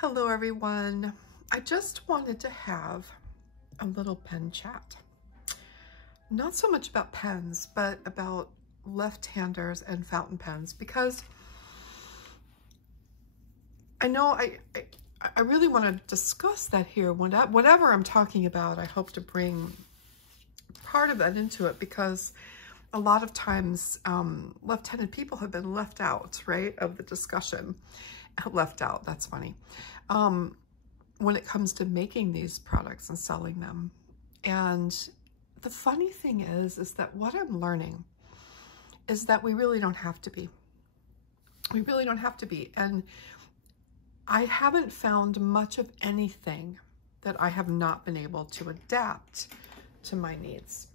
Hello everyone. I just wanted to have a little pen chat. Not so much about pens, but about left-handers and fountain pens, because I know I really want to discuss that here. Whatever I'm talking about, I hope to bring part of that into it, because a lot of times left-handed people have been left out, right, of the discussion. Left out, that's funny, when it comes to making these products and selling them. And the funny thing is that what I'm learning is that we really don't have to be. We really don't have to be. And I haven't found much of anything that I have not been able to adapt to my needs.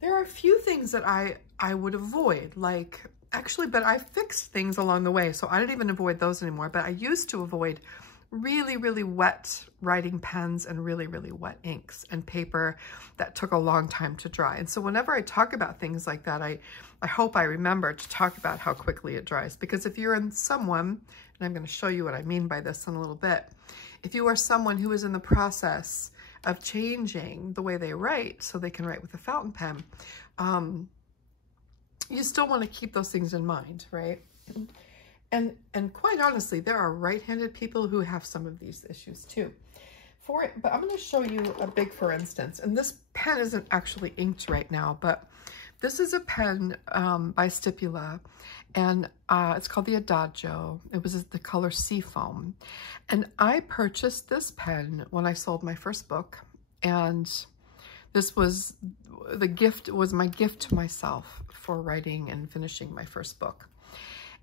There are a few things that I would avoid, like, actually, but I fixed things along the way, so I don't even avoid those anymore. But I used to avoid really, really wet writing pens and really, really wet inks and paper that took a long time to dry. And so whenever I talk about things like that, I hope I remember to talk about how quickly it dries. Because if you're in someone, and I'm going to show you what I mean by this in a little bit, if you are someone who is in the process of changing the way they write so they can write with a fountain pen, you still want to keep those things in mind, right? And quite honestly, there are right-handed people who have some of these issues too. But I'm going to show you a big for instance, and this pen isn't actually inked right now, but this is a pen by Stipula, and it's called the Adagio. It was the color Seafoam, and I purchased this pen when I sold my first book, and this was my gift to myself for writing and finishing my first book.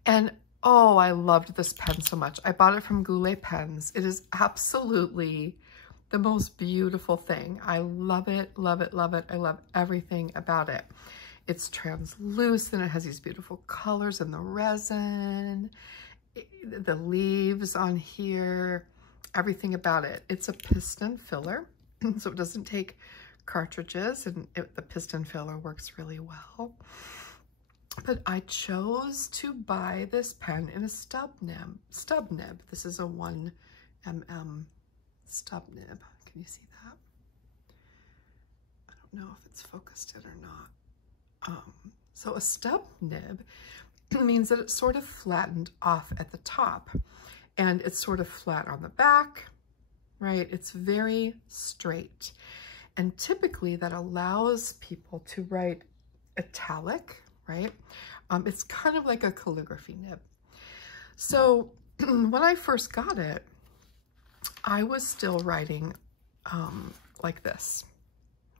And oh, I loved this pen so much. I bought it from Goulet Pens. It is absolutely the most beautiful thing. I love it, love it, love it. I love everything about it. It's translucent. It has these beautiful colors in the resin, the leaves on here, everything about it. It's a piston filler, so it doesn't take cartridges, and the piston filler works really well. But I chose to buy this pen in a stub nib. This is a 1 mm stub nib. Can you see that? I don't know if it's focused it or not. So a stub nib means that it's sort of flattened off at the top, and it's sort of flat on the back, right? It's very straight. And typically that allows people to write italic, right? It's kind of like a calligraphy nib. So when I first got it, I was still writing like this,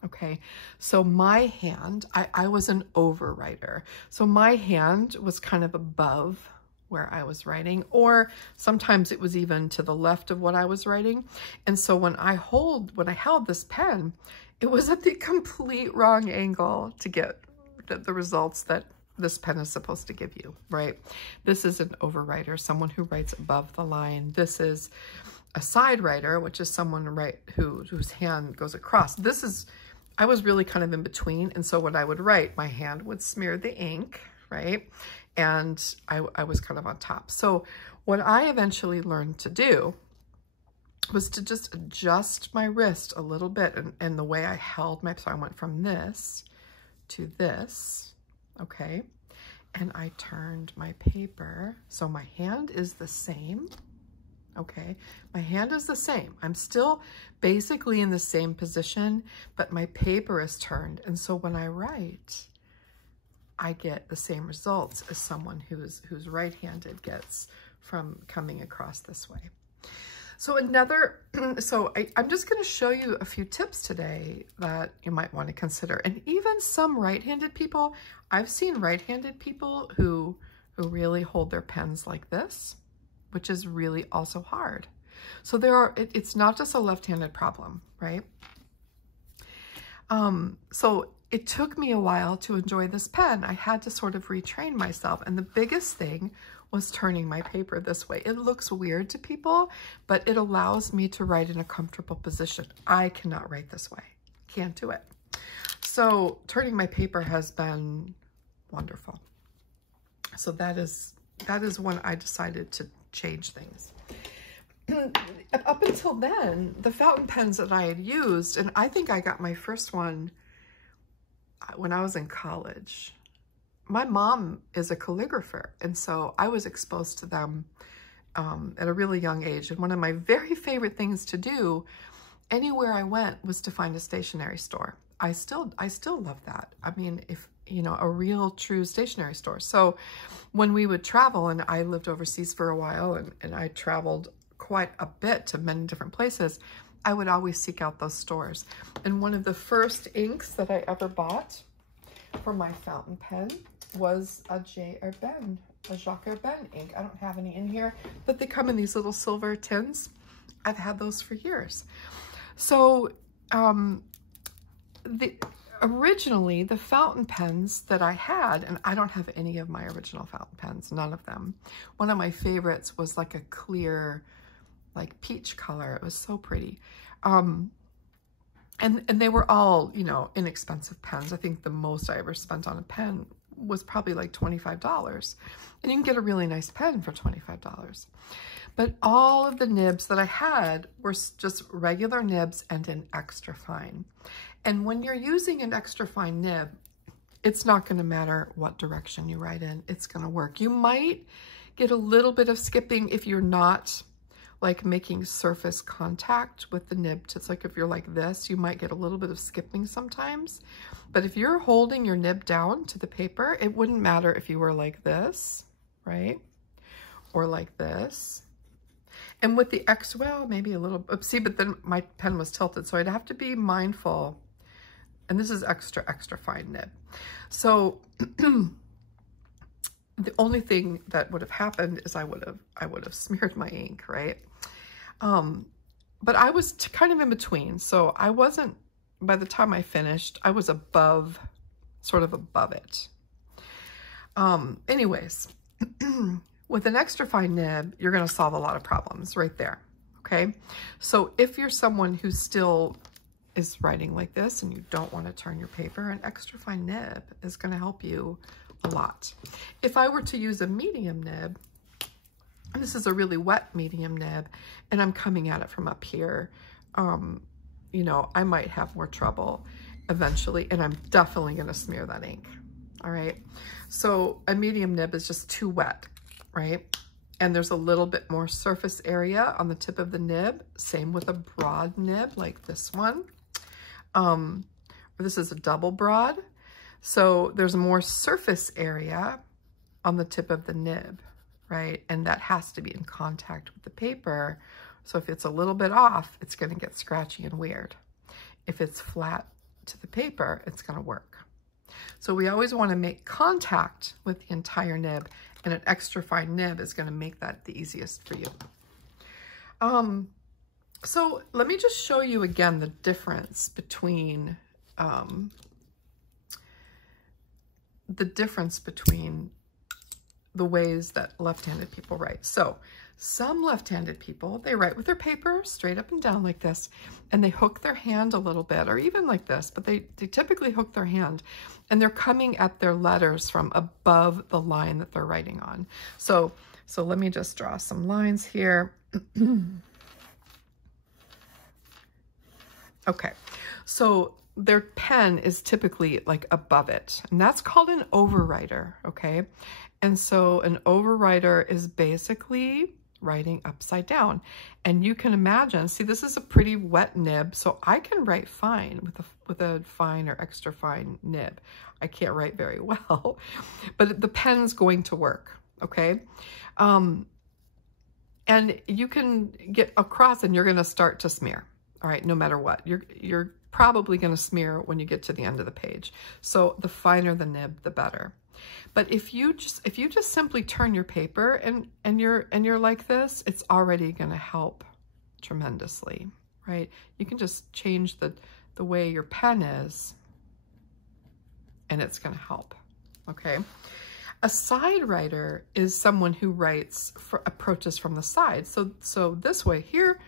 okay? So my hand, I was an overwriter. So my hand was kind of above where I was writing, or sometimes it was even to the left of what I was writing. And so when I held this pen, it was at the complete wrong angle to get the results that this pen is supposed to give you, right? This is an overwriter, someone who writes above the line. This is a side writer, which is someone whose hand goes across. I was really kind of in between. And so when I would write, my hand would smear the ink, right? And I was kind of on top. So what I eventually learned to do was to just adjust my wrist a little bit, and the way I held so I went from this to this, okay? And I turned my paper, so my hand is the same, okay? My hand is the same. I'm still basically in the same position, but my paper is turned. And so when I write, I get the same results as someone who's right-handed gets from coming across this way. So I'm just going to show you a few tips today that you might want to consider. And even some right-handed people, I've seen right-handed people who really hold their pens like this, which is really also hard. So it's not just a left-handed problem, right? So it took me a while to enjoy this pen. I had to sort of retrain myself. And the biggest thing was turning my paper this way. It looks weird to people, but it allows me to write in a comfortable position. I cannot write this way. Can't do it. So turning my paper has been wonderful. So that is when I decided to change things. And up until then, the fountain pens that I had used, and I think I got my first one when I was in college. My mom is a calligrapher, and so I was exposed to them at a really young age. And one of my very favorite things to do anywhere I went was to find a stationery store. I still love that. I mean, if, you know, a real true stationery store. So when we would travel, and I lived overseas for a while, and I traveled quite a bit to many different places, I would always seek out those stores. And one of the first inks that I ever bought for my fountain pen was a Jacques Urbain ink. I don't have any in here, but they come in these little silver tins. I've had those for years. So originally the fountain pens that I had, and I don't have any of my original fountain pens, none of them. One of my favorites was like a clear, like peach color. It was so pretty. And they were all, you know, inexpensive pens. I think the most I ever spent on a pen was probably like $25. And you can get a really nice pen for $25. But all of the nibs that I had were just regular nibs and an extra fine. And when you're using an extra fine nib, it's not going to matter what direction you write in. It's going to work. You might get a little bit of skipping if you're not like making surface contact with the nib. It's like if you're like this, you might get a little bit of skipping sometimes. But if you're holding your nib down to the paper, it wouldn't matter if you were like this, right? Or like this. And with the X, well, maybe a little, see, but then my pen was tilted, so I'd have to be mindful. And this is extra, extra fine nib. So the only thing that would have happened is I would have smeared my ink, right? But I was kind of in between. So I wasn't, by the time I finished, I was above, sort of above it. Anyways, with an extra fine nib, you're going to solve a lot of problems right there. Okay. So if you're someone who still is writing like this and you don't want to turn your paper, an extra fine nib is going to help you a lot. If I were to use a medium nib, and this is a really wet medium nib, and I'm coming at it from up here, you know, I might have more trouble eventually, and I'm definitely going to smear that ink. All right. So a medium nib is just too wet, right? And there's a little bit more surface area on the tip of the nib. Same with a broad nib like this one. Or this is a double broad. So there's more surface area on the tip of the nib, right? And that has to be in contact with the paper. So if it's a little bit off, it's going to get scratchy and weird. If it's flat to the paper, it's going to work. So we always want to make contact with the entire nib, and an extra fine nib is going to make that the easiest for you. So let me just show you again the difference between the ways that left-handed people write. So some left-handed people, they write with their paper straight up and down like this, and they hook their hand a little bit, or even like this, but they typically hook their hand, and they're coming at their letters from above the line that they're writing on. So let me just draw some lines here. Okay, so their pen is typically like above it, and that's called an overwriter, okay? And so an overwriter is basically writing upside down. And you can imagine, see, this is a pretty wet nib, so I can write fine with a fine or extra fine nib. I can't write very well, but the pen's going to work, okay? And you can get across and you're gonna start to smear, all right, no matter what. You're probably gonna smear when you get to the end of the page. So the finer the nib, the better. But if you just simply turn your paper and you're like this, it's already going to help tremendously, right? You can just change the way your pen is, and it's going to help. Okay. A side writer is someone who writes approaches from the side. So this way here,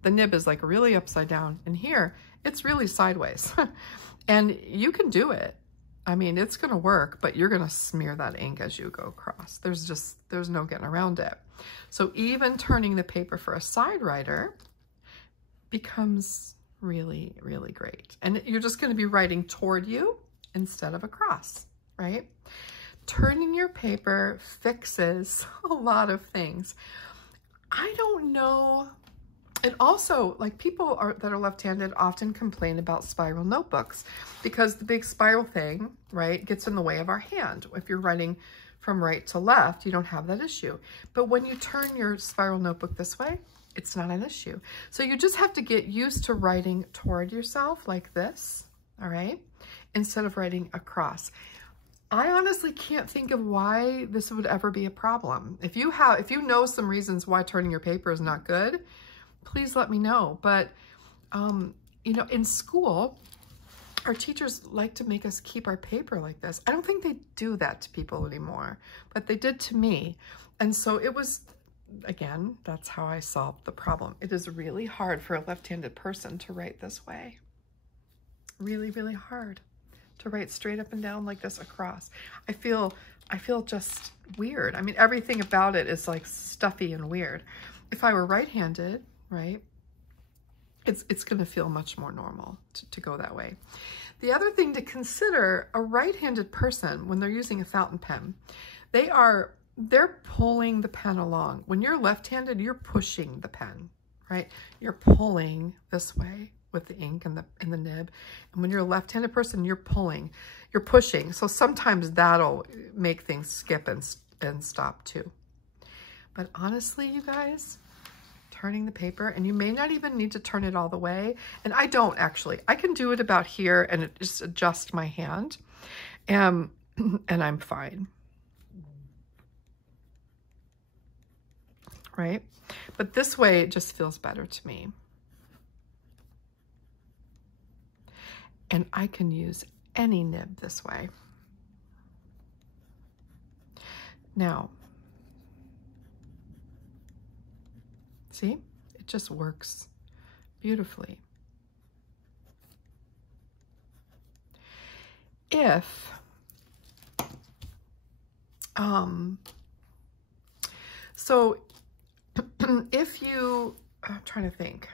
the nib is like really upside down, and here it's really sideways. And you can do it. I mean, it's going to work, but you're going to smear that ink as you go across. There's no getting around it. So even turning the paper for a side writer becomes really, really great. And you're just going to be writing toward you instead of across, right? Turning your paper fixes a lot of things. I don't know. And also, like, people that are left-handed often complain about spiral notebooks because the big spiral thing, right, gets in the way of our hand. If you're writing from right to left, you don't have that issue. But when you turn your spiral notebook this way, it's not an issue. So you just have to get used to writing toward yourself like this, all right, instead of writing across. I honestly can't think of why this would ever be a problem. If you know some reasons why turning your paper is not good, please let me know. But, you know, in school, our teachers like to make us keep our paper like this. I don't think they do that to people anymore, but they did to me. And so it was, again, that's how I solved the problem. It is really hard for a left-handed person to write this way. Really, really hard to write straight up and down like this across. I feel just weird. I mean, everything about it is like stuffy and weird. If I were right-handed, right, it's going to feel much more normal to go that way. The other thing to consider, a right-handed person, when they're using a fountain pen, they're pulling the pen along. When you're left-handed, you're pushing the pen, right? You're pulling this way with the ink and the nib. And when you're a left-handed person, you're pushing. So sometimes that'll make things skip and stop too. But honestly, you guys, turning the paper, and you may not even need to turn it all the way. And I don't actually. I can do it about here and just adjust my hand, and I'm fine. Right? But this way, it just feels better to me. And I can use any nib this way. Now, see, it just works beautifully. If, so if you, I'm trying to think,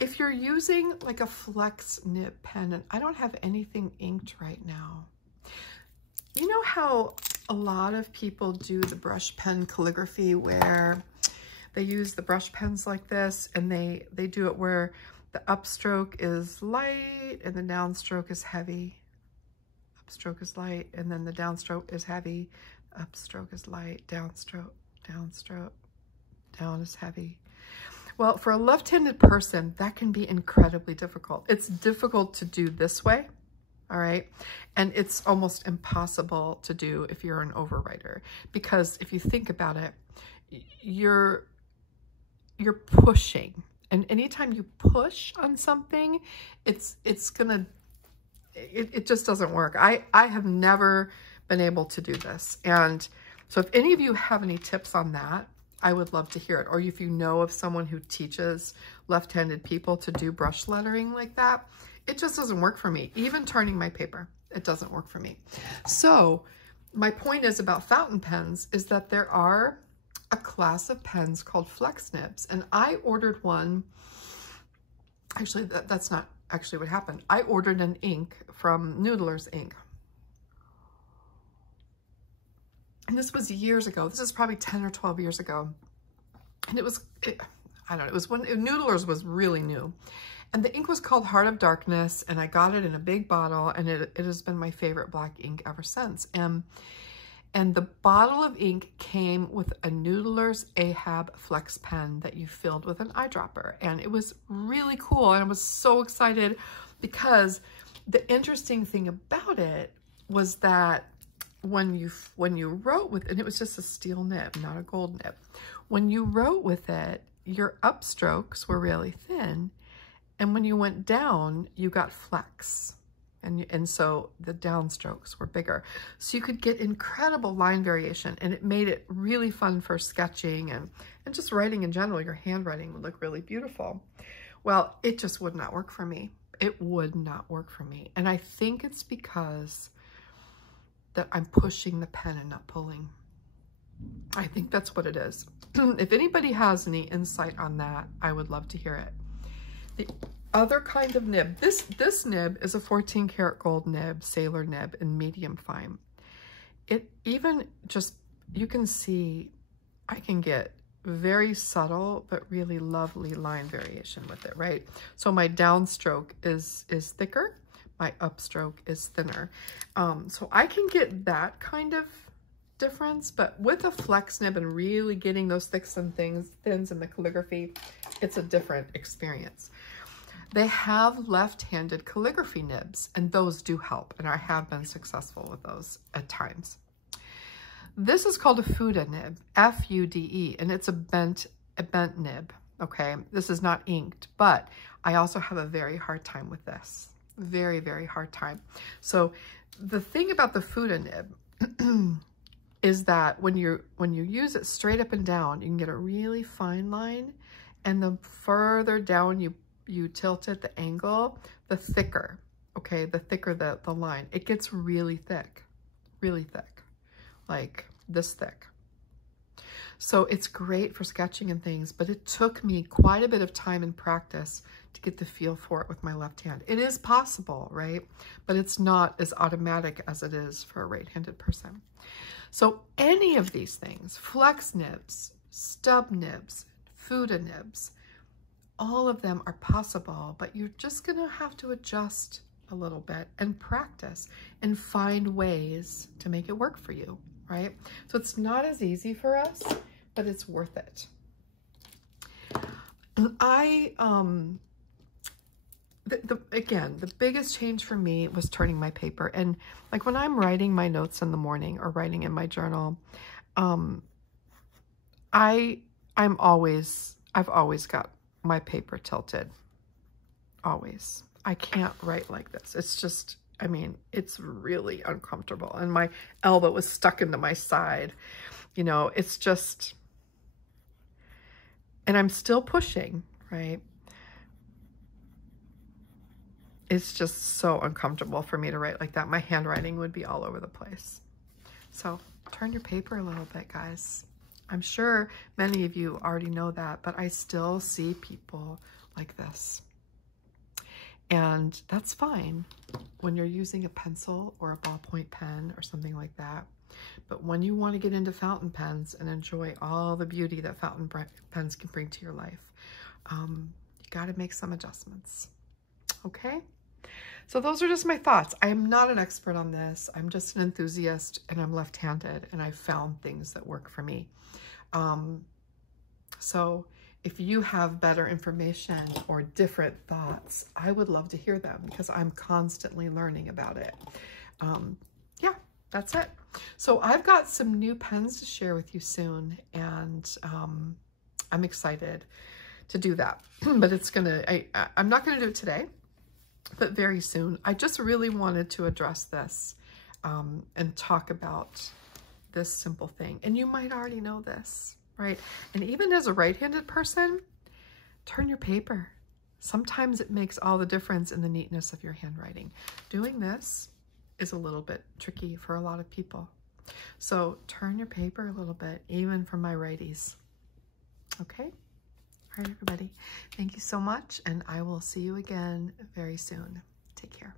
if you're using like a flex nib pen, and I don't have anything inked right now, you know how a lot of people do the brush pen calligraphy where they use the brush pens like this, and they do it where the upstroke is light and the downstroke is heavy. Upstroke is light, and then the downstroke is heavy. Upstroke is light, downstroke, downstroke, down is heavy. Well, for a left-handed person, that can be incredibly difficult. It's difficult to do this way, all right? And it's almost impossible to do if you're an overwriter, because if you think about it, you're pushing, and anytime you push on something, it just doesn't work. I have never been able to do this. And so if any of you have any tips on that, I would love to hear it. Or if you know of someone who teaches left-handed people to do brush lettering like that, it just doesn't work for me. Even turning my paper, it doesn't work for me. So my point is about fountain pens is that there are a class of pens called flex nibs. And I ordered one, actually that's not actually what happened. I ordered an ink from Noodler's Ink. And this was years ago. This is probably 10 or 12 years ago. And I don't know, it was when Noodler's was really new. And the ink was called Heart of Darkness, and I got it in a big bottle, and it has been my favorite black ink ever since. And the bottle of ink came with a Noodler's Ahab Flex pen that you filled with an eyedropper. And it was really cool, and I was so excited because the interesting thing about it was that when you wrote with, and it was just a steel nib, not a gold nib. When you wrote with it, your upstrokes were really thin, and when you went down, you got flex, and so the downstrokes were bigger. So you could get incredible line variation, and it made it really fun for sketching and just writing in general. Your handwriting would look really beautiful. Well, it just would not work for me. it would not work for me. And I think it's because that I'm pushing the pen and not pulling. I think that's what it is. If anybody has any insight on that, I would love to hear it. The other kind of nib, this nib is a 14 karat gold nib, sailor nib in medium fine. It even just, you can see I can get very subtle but really lovely line variation with it, right? So my downstroke is thicker, my upstroke is thinner. So I can get that kind of difference, but with a flex nib and really getting those thicks and thins in the calligraphy, it's a different experience. They have left-handed calligraphy nibs, and those do help, and I have been successful with those at times. This is called a Fude nib, F-U-D-E, and it's a bent nib, okay? This is not inked, but I also have a very hard time with this. Very, very hard time. So the thing about the Fude nib is that when you use it straight up and down, you can get a really fine line, and the further down you tilt it, the angle, the thicker, okay? The thicker the line. It gets really thick, like this thick. So it's great for sketching and things, but it took me quite a bit of time and practice to get the feel for it with my left hand. It is possible, right? But it's not as automatic as it is for a right-handed person. So any of these things, flex nibs, stub nibs, Fude nibs, all of them are possible, but you're just gonna have to adjust a little bit and practice and find ways to make it work for you, right? So it's not as easy for us, but it's worth it. Again, the biggest change for me was turning my paper. And like when I'm writing my notes in the morning or writing in my journal, I've always got my paper tilted, always. I can't write like this. It's just, I mean, it's really uncomfortable. And my elbow was stuck into my side. You know, it's just, and I'm still pushing, right? It's just so uncomfortable for me to write like that. My handwriting would be all over the place. So turn your paper a little bit, guys. I'm sure many of you already know that, but I still see people like this. And that's fine when you're using a pencil or a ballpoint pen or something like that. But when you want to get into fountain pens and enjoy all the beauty that fountain pens can bring to your life, you got to make some adjustments. Okay? So those are just my thoughts. I am not an expert on this. I'm just an enthusiast, and I'm left-handed, and I've found things that work for me. So if you have better information or different thoughts, I would love to hear them because I'm constantly learning about it. Yeah, that's it. So I've got some new pens to share with you soon, and I'm excited to do that. But it's I'm not gonna do it today, but very soon. I just really wanted to address this and talk about this simple thing. And you might already know this, right? And even as a right-handed person, turn your paper. Sometimes it makes all the difference in the neatness of your handwriting. Doing this is a little bit tricky for a lot of people. So turn your paper a little bit, even for my righties. Okay? All right, everybody. Thank you so much, and I will see you again very soon. Take care.